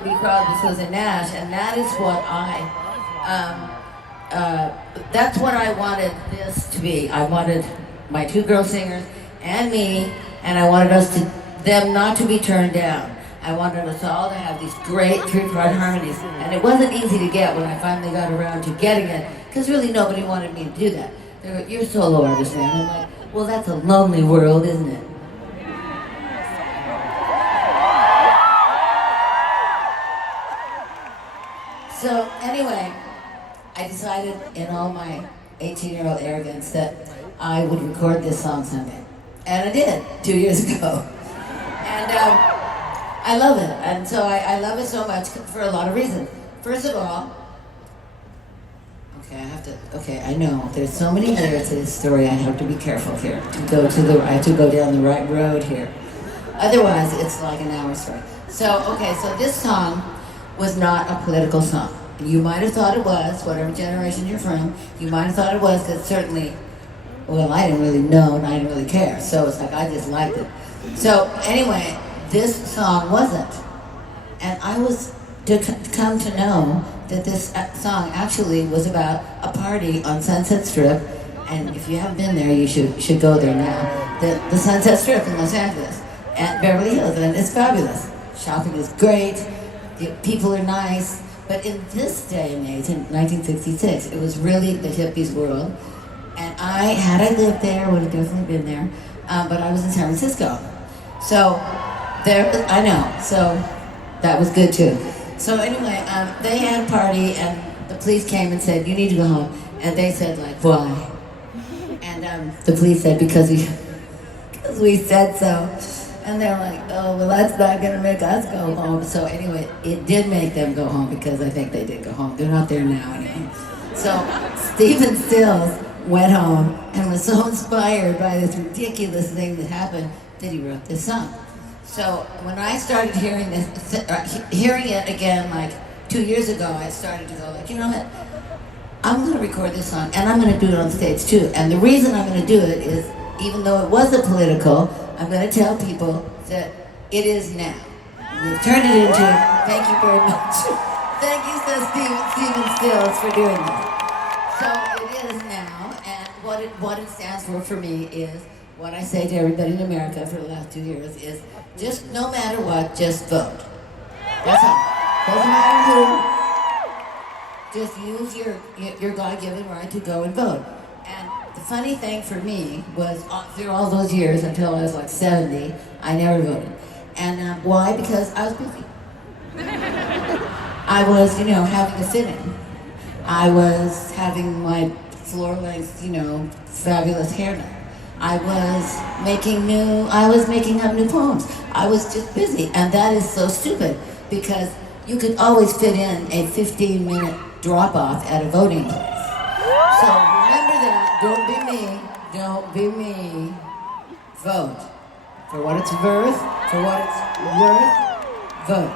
B. Crosby, Stills, and Nash, and that is what that's what I wanted this to be. I wanted my two girl singers and me, and I wanted them not to be turned down. I wanted us all to have these great three-part harmonies, and it wasn't easy to get when I finally got around to getting it, because really nobody wanted me to do that. They were, "You're a solo artist, man." I'm like, well, that's a lonely world, isn't it? So anyway, I decided in all my 18-year-old arrogance that I would record this song someday. And I did, 2 years ago. And I love it. And so I love it so much for a lot of reasons. First of all, I know, there's so many layers to this story, I have to be careful here. I have to go down the right road here. Otherwise, it's like an hour story. So this song was not a political song. You might have thought it was, whatever generation you're from, you might have thought it was, because certainly, well, I didn't really know and I didn't really care, so it's like I just liked it. So anyway, this song wasn't. And I was to come to know that this song actually was about a party on Sunset Strip, and if you haven't been there, you should go there now. The Sunset Strip in Los Angeles, at Beverly Hills, and it's fabulous. Shopping is great. The people are nice, but in this day and age, in 1966, it was really the hippies' world. And had I lived there, I would have definitely been there, but I was in San Francisco. So, I know, so that was good too. So anyway, they had a party, and the police came and said, "You need to go home." And they said, like, "Why?" And the police said, because we said so. And they're like, "Oh, well, that's not gonna make us go home." So anyway, it did make them go home, because I think they did go home. They're not there now anyway. So Stephen Stills went home and was so inspired by this ridiculous thing that happened that he wrote this song. So when I started hearing it again, like 2 years ago, I started to go like, you know what? I'm gonna record this song, and I'm gonna do it on stage too. And the reason I'm gonna do it is, even though it wasn't political, I'm going to tell people that it is now. We've turned it into, thank you very much. Thank you, Stephen Stills, for doing that. So it is now, and what it stands for me is, what I say to everybody in America for the last 2 years is, just no matter what, just vote. That's all. Doesn't matter who, just use your God-given right to go and vote. And the funny thing for me was, through all those years until I was like 70, I never voted. And why? Because I was busy. I was, having a sit-in. I was having my floor-length, fabulous hair done. I was making up new poems. I was just busy, and that is so stupid, because you could always fit in a 15-minute drop-off at a voting place. So remember that, don't be me, vote. For what it's worth, vote.